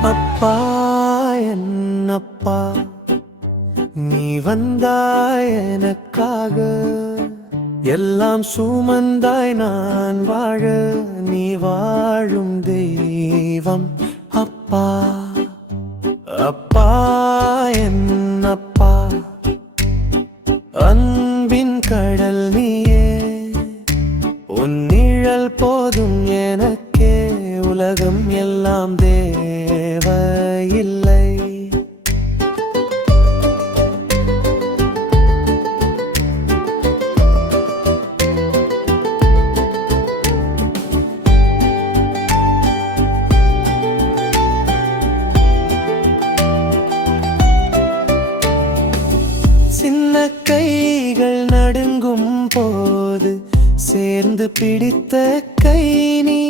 அப்பா என்னப்பா நீ வந்தாய் எனக்காக, எல்லாம் சுமந்தாய் நான் வாழ, நீ வாழும் தெய்வம் அப்பா. அப்பா என்னப்பா அன்பின் கடல் நீயே, உன் நிழல் போதும் எனக்கே, உலகம் எல்லாம் தேவையில்லை. சின்ன கைகள் நடுங்கும் போது சேர்ந்து பிடித்த கை நீ,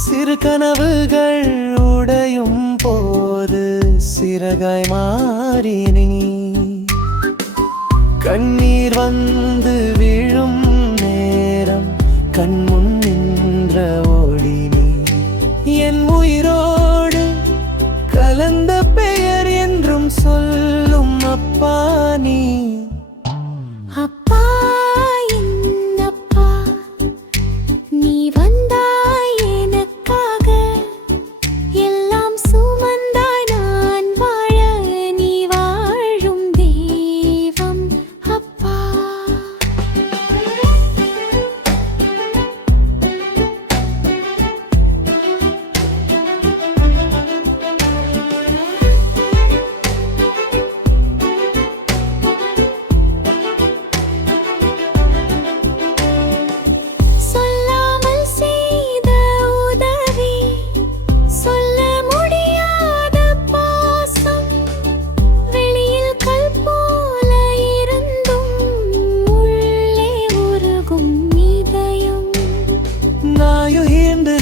சிறு கனவுகள் உடையும் போது சிறகாய் மாறி நீ, கண்ணீர் வந்து விழும் நேரம் கண்முன் நின்ற ஒளி நீ, என் உயிரோடு கலந்த பெயர் என்றும் சொல்லும் அப்பா நீ. அப்பா என்னப்பா நீ வந்தாய் எனக்காக, எல்லாம் சுமந்தாய் நான் வாழ, நீ வாழும் தெய்வம் அப்பா.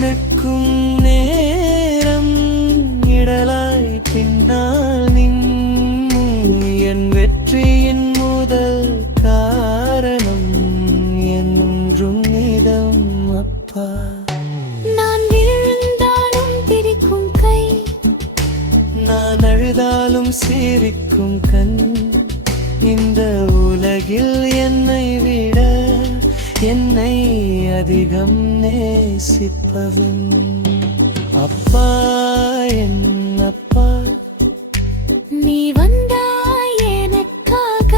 நிற்கும் நேரம் இடலாய் பின்னால் நின், என் வெற்றியின் முதல் காரணம் என்றும் நீதம் அப்பா. நான் விழுந்தாலும் பிரிக்கும் கை, நான் அழுதாலும் சிரிக்கும் கண், இந்த உலகில் என்னை விட என்னை அதிகம் நேசிப்பவன் அப்பா என்னப்பா. நீ வந்தாய் எனக்காக,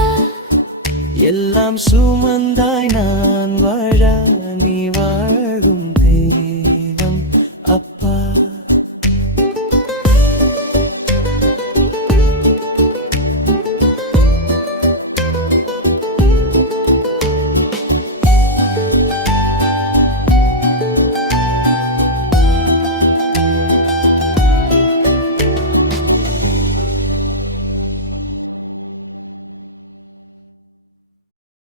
எல்லாம் சுமந்தாய் நான் வாழ,